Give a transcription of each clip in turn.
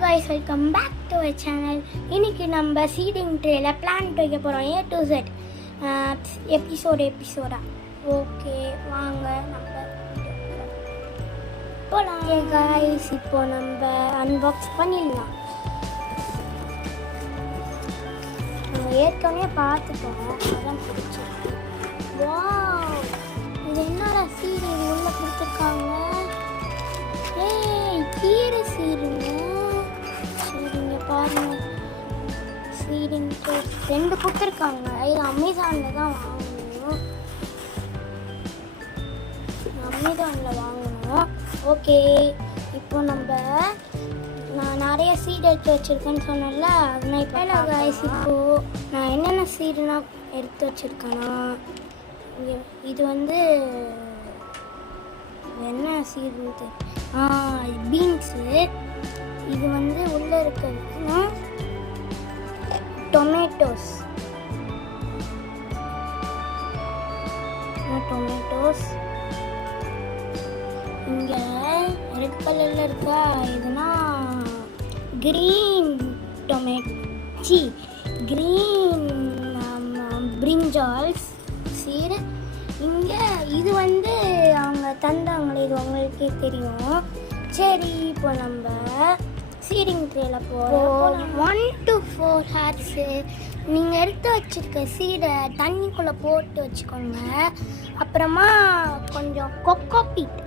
guys, welcome back to our channel. இன்னைக்கு நம்ம seeding ட்ரேல plant வைக்க போறோம். A to Z எபிசோடா. ஓகே, வாங்க நம்ம போலாம். ஓகே guys, இப்போ நம்ம அன்பாக்ஸ் பண்ணிடலாம். நம்ம ஏற்கனவே பார்த்துட்டோம், அதான் பிடிச்சிருக்கு. வாவ், இது என்னடா சீடு உள்ள கொடுத்துருக்காங்க. ஏய், கீரை சீடுங்க. சரிங்க, பாருங்க. சீடிங் ரெண்டு கொடுத்துருக்காங்க. இது அமேசானில் தான் வாங்கணும். ஓகே, இப்போ நான் நிறைய சீடு எடுத்து வச்சுருக்கேன்னு சொன்னேன்ல, அதனால் இப்போ guys, இப்போது நான் என்னென்ன சீடுனா எடுத்து வச்சுருக்கேன்னா, இது என்ன சீடு, பீன்ஸு. இது உள்ளே இருக்கிறதுனா டொமேட்டோஸ். இங்கே ரெட் கலரில் இருக்கா, இதுனா கிரீன் கிரீன் பிரிஞ்சால்ஸ் சீடு. இங்கே இது அவங்க தந்தாங்களே, இது உங்களுக்கே தெரியும். சரி, இப்போ நம்ம சீடிங் ட்ரேல போகிறோம். 1 to 4 ஹேர்ஸு நீங்கள் எடுத்து வச்சுருக்க சீடை தண்ணிக்குள்ளே போட்டு வச்சுக்கோங்க. அப்புறமா கொஞ்சம் கொக்கோபீட்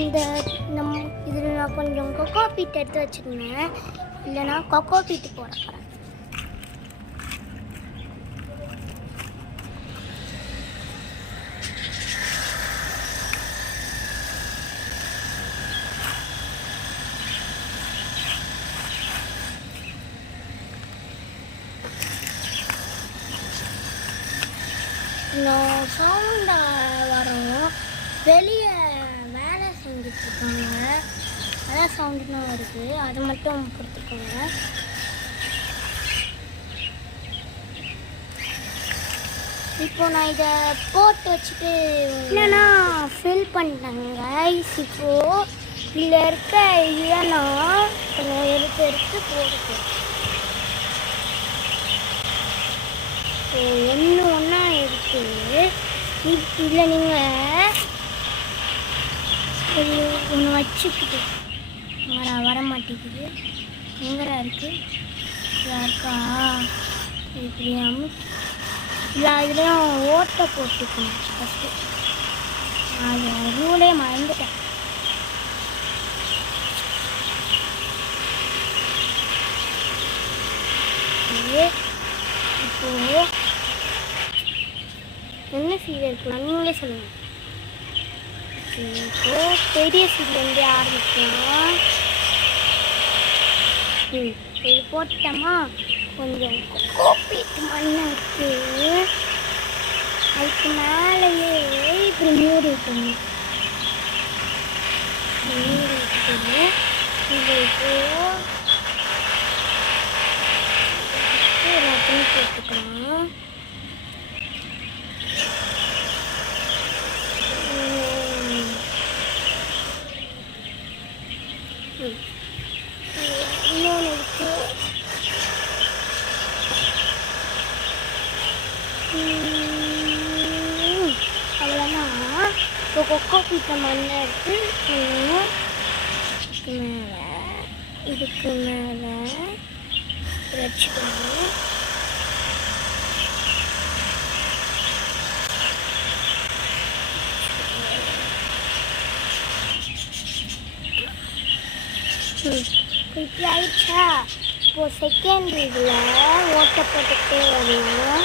இதில் நான் கொஞ்சம் கொக்கோபீட் எடுத்து வச்சுருந்தேன், இல்லைனா கொக்கோபீட் போட போகிறேன். சவுண்ட் வரும், வெளியே வேலை செஞ்சிட்ருக்காங்க, அதான் சவுண்டுலாம் வருது, அதை மட்டும் கொடுத்துக்கோங்க. இப்போ நான் இதை போட்டு வச்சுட்டு என்னன்னா ஃபில் பண்ணிட்டேங்க. இப்போது இதில் இருக்க இதெல்லாம் கொஞ்சம் எடுத்து போடுது. ஒன்று ஒன்றா எடுத்து இதில் நீங்கள் ஒன்று வச்சுக்கிட்டு வர மாட்டேங்குது. எங்கடா இருக்குது? இருக்கா? இப்படியாம இல்லை, இதுலேயும் ஓட்டை போட்டுக்கணும் ஃபஸ்ட்டு. அது ரூலே மறந்துட்டேன். இப்போது என்ன சீடு இருக்கலாம் நீங்களே சொல்லுங்கள். இப்போது பெரிய சீடு ஆரம்பிக்கலாம். இது போட்டோமா, கொஞ்சம் கோப்பீட்டு மண் இருக்குது, அதுக்கு மேலேயே இப்படி மூடி இருக்கணும். இது இப்போது எல்லாத்தையும் போட்டுக்கலாம். இன்னொன்று இருக்கு. அவ்வளோதான். இப்போ கொக்கோ பீட்ட மண்ணை எடுத்து இதுக்கு மேலே வச்சுக்கணும். இப்படி ஆயிடுச்சா? இப்போ செகண்ட் இதில் ஓட்டை போட்டுக்கிட்டே வரணும்.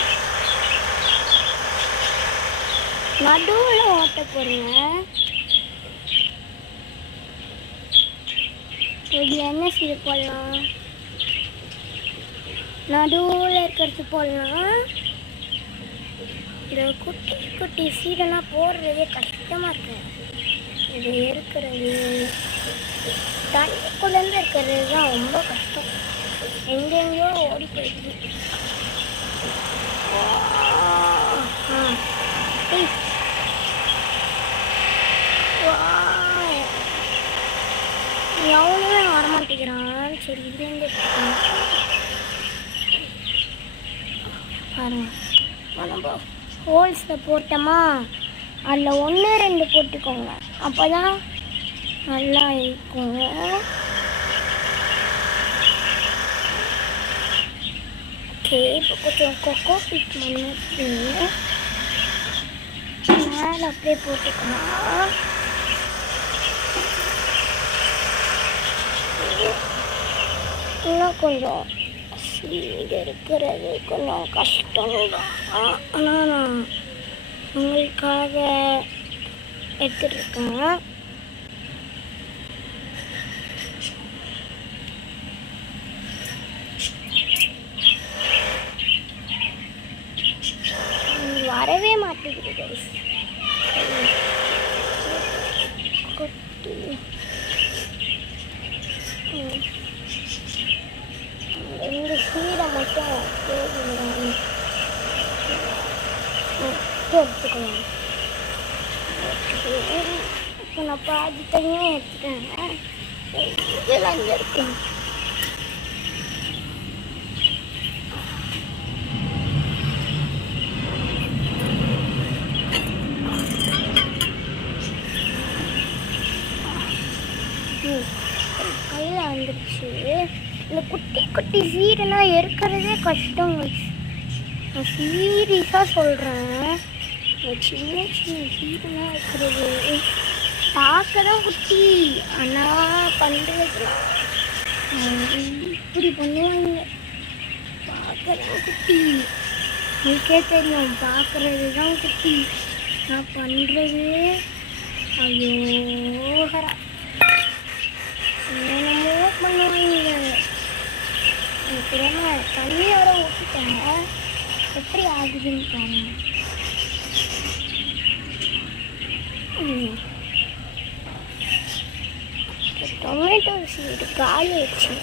நடுவில் ஓட்டை போடுங்க. இதில் என்ன சீடு போடலாம்? நடுவில் இருக்கிறது போடலாம். இந்த குட்டி குட்டி சீடெல்லாம் போடுறதே கஷ்டமாக இருக்கு. இது இருக்கிறது தண்ணிக்குள்ளேருந்து இருக்கிறது தான் ரொம்ப கஷ்டம். எங்கெங்கேயோ ஓடி போயிடுது. எவ்வளோவே வரமாட்டேங்கிறான். சரி இதுலேருந்து எடுத்துக்கணும். பாருங்க நம்ம ஹோல்ஸில் போட்டோமா, அதில் 1 2 போட்டுக்கோங்க, அப்போ தான் நல்லா இருக்கும். ஓகே, இப்போ கொஞ்சம் கொக்கோ பீட் பண்ணிட்டு மேலே அப்படியே போட்டுக்கலாம். இன்னும் கொஞ்சம் சீடு இருக்கிறது கொஞ்சம் கஷ்டம் தான், ஆனால் நான் உங்களுக்காக எடுத்துகிட்ருக்கேன். வரவே மாட்டேங்குது கைஸ். கொட்டி இந்த சீடை மட்டும் எடுத்துக்கலாம். இப்போ நான் பாதி தனியாக எடுத்துட்டேன். இதெல்லாம் அங்கே இருக்கும். கையில் வந்துடுச்சு. இந்த குட்டி குட்டி சீடெல்லாம் எடுக்கிறதே கஷ்டம். நான் சீரியஸாக சொல்கிறேன். சின்ன சின்ன சீடெல்லாம் இருக்கிறது பார்க்க தான் குட்டி, ஆனால் பண்ணுறதுலாம் இப்படி பண்ணுவாங்க. பார்க்க தான் குட்டி, உங்களுக்கே தெரியும், பார்க்குறது தான் குட்டி, நான் பண்ணுறது ஐயோகரா என்னமோ பண்ணுவாங்க. எனக்கு தண்ணியோட ஊற்றிட்டாங்க, எப்படி ஆகுதுன்னு பாருங்க. டொமேட்டோ சீடு காலி வச்சு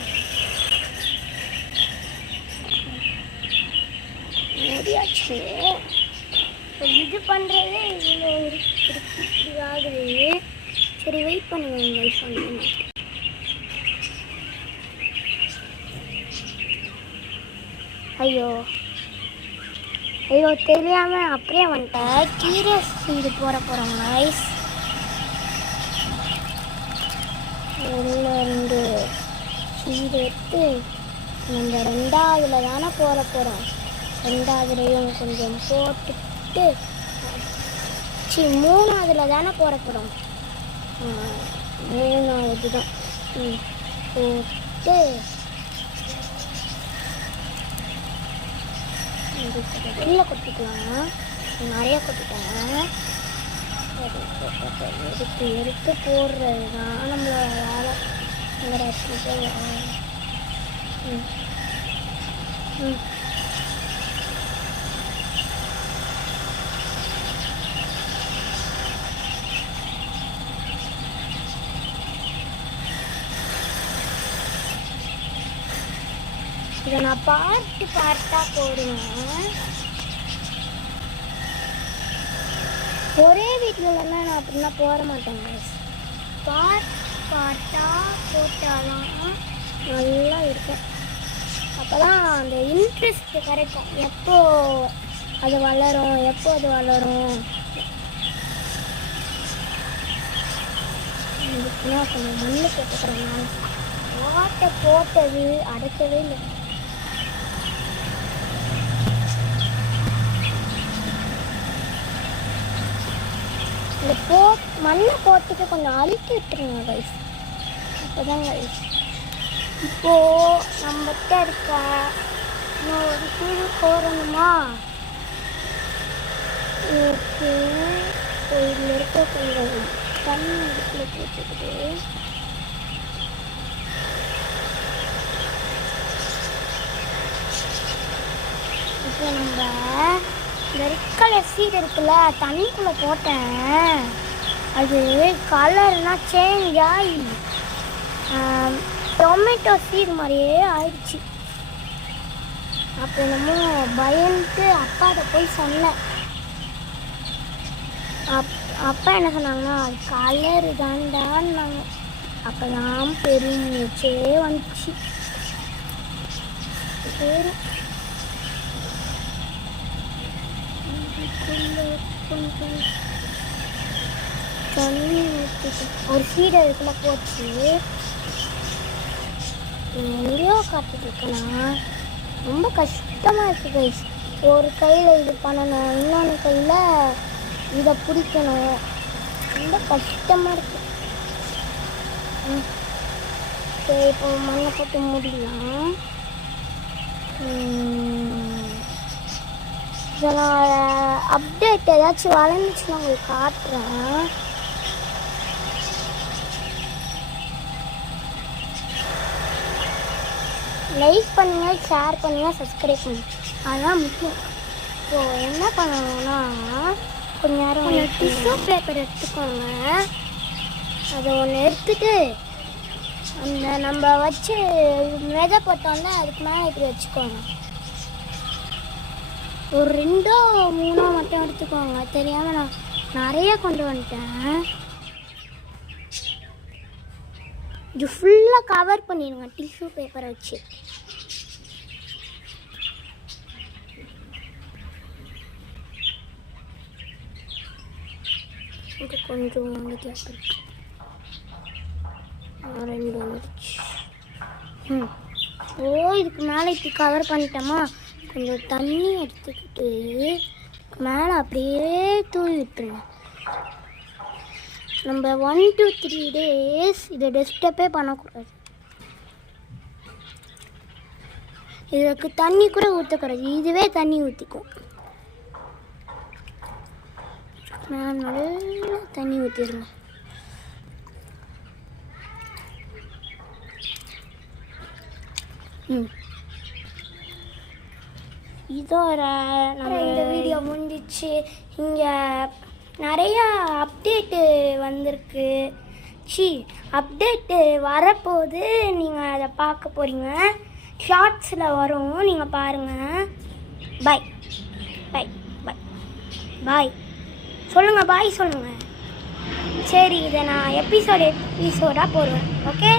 முடியாச்சு. இது பண்ணுறதே இவ்வளோ ஆகுது. சரி வெயிட் பண்ணுவேன் சொன்னேன். ஐயோ ஐயோ தெரியாமல் அப்படியே வந்துட்டேன். சீரியஸ் சீடு போகிறோம் கைஸ். ரெண்டு சீடு எடுத்து நம்ம 2ஆவதுல தானே போகிறோம். 2ஆவதுலையும் கொஞ்சம் போட்டுட்டு 3ஆவதுல தானே போகிறோம். 3ஆவது தான் போட்டு வெளில கொட்டிக்கலாம். நிறைய கொட்டிக்கலாம். எடுத்து போடுறது தான் நம்மளோட வேலை. இதை நான் பார்ட்டாக போடுவேன். ஒரே வீட்டிலலாம் நான் அப்படின்னா போட மாட்டேங்க. பார்ட்டாக போட்டாலாம் நல்லா இருக்கும். அப்போ தான் அந்த இன்ட்ரெஸ்ட் கிடைக்கும். எப்போ அது வளரும். இதுக்குன்னா கொஞ்சம் மண்ணு போட்டுக்கிறேன். நான் வாட்டை போட்டது அடைக்கவே இல்லை. இந்த மண்ணை போட்டுட்டு கொஞ்சம் அழுத்தி விட்டுருங்க கைஸ். அப்போதான் கைஸ் இப்போது நம்மகிட்ட இருக்க இன்னும் ஒரு சீடு போடணுமா? ஓகே, இதில் இருக்க கொஞ்சம் தண்ணி இதுக்குள்ள போட்டுக்கிட்டு இப்போ நம்ம இந்த ரெட் கலர் சீடு இருக்குல்ல, தண்ணிக்குள்ளே போட்டேன். அது கலர்லாம் சேஞ்ச் ஆகி டொமேட்டோ சீடு மாதிரியே ஆயிடுச்சு. அப்போ என்னமோ பயந்துட்டு அப்பாட்ட போய் சொன்னேன். அப்பா என்ன சொன்னாங்கன்னா, அது கலரு தாண்டான்னாங்க. அப்போதான் பெருமூச்சே வந்துச்சு. சரி தண்ணி ஒரு சீடை இதுக்குள்ள போச்சு. எங்கேயோ காத்துட்டு இருக்கேன்னா ரொம்ப கஷ்டமாக இருக்குது கைஸ். ஒரு கையில் இது பண்ணணும், இன்னொன்று கையில் இதை பிடிக்கணும். ரொம்ப கஷ்டமாக இருக்கு. சரி இப்போ மண்ணை போட்டு முடியலாம். இதனோட அப்டேட் ஏதாச்சும் வளர்ந்துச்சுன்னா உங்களுக்கு காட்டுறேன். லைக் பண்ணுங்கள், ஷேர் பண்ணுங்கள், சப்ஸ்கிரைப் பண்ணுங்கள், அதுதான் முக்கியம். இப்போ என்ன பண்ணணும்னா கொஞ்ச நேரம் டிஷ்யூ பேப்பர் எடுத்துக்கோங்க. அதை ஒன்று எடுத்துட்டு அந்த நம்ம வச்சு விதை போட்டோம்னா அதுக்கு மேலே இப்படி வச்சுக்கோங்க. ஒரு 2 3 மட்டும் எடுத்துக்கோங்க. தெரியாமல் நான் நிறைய கொண்டு வந்துட்டேன். இது ஃபுல்லாக கவர் பண்ணிடுங்க டிஷ்யூ பேப்பரை வச்சு. இது கொஞ்சம் வந்துச்சு, 2 வந்துச்சு. இதுக்கு மேலே இப்படி கவர் பண்ணிட்டோமா, கொஞ்சம் தண்ணி எடுத்துக்கிட்டு மேலே அப்படியே தூவி விட்டுருங்க. நம்ம 1 to 3 days இதை டிஸ்டர்பே பண்ணக்கூடாது. இதுக்கு தண்ணி கூட ஊற்றக்கூடாது, இதுவே தண்ணி ஊற்றிக்கும். நான் நல்லா தண்ணி ஊற்றிடுங்க. இதோட நம்ம இந்த வீடியோ முடிஞ்சிச்சு. இங்கே நிறையா அப்டேட்டு வந்திருக்கு. அப்டேட்டு வரப்போது நீங்கள் அதை பார்க்க போகிறீங்க. ஷார்ட்ஸில் வரும், நீங்கள் பாருங்கள். பாய் பாய் பாய் பாய் சொல்லுங்கள், பாய் சொல்லுங்கள். சரி, இதை நான் எபிசோடாக போடுவேன். ஓகே.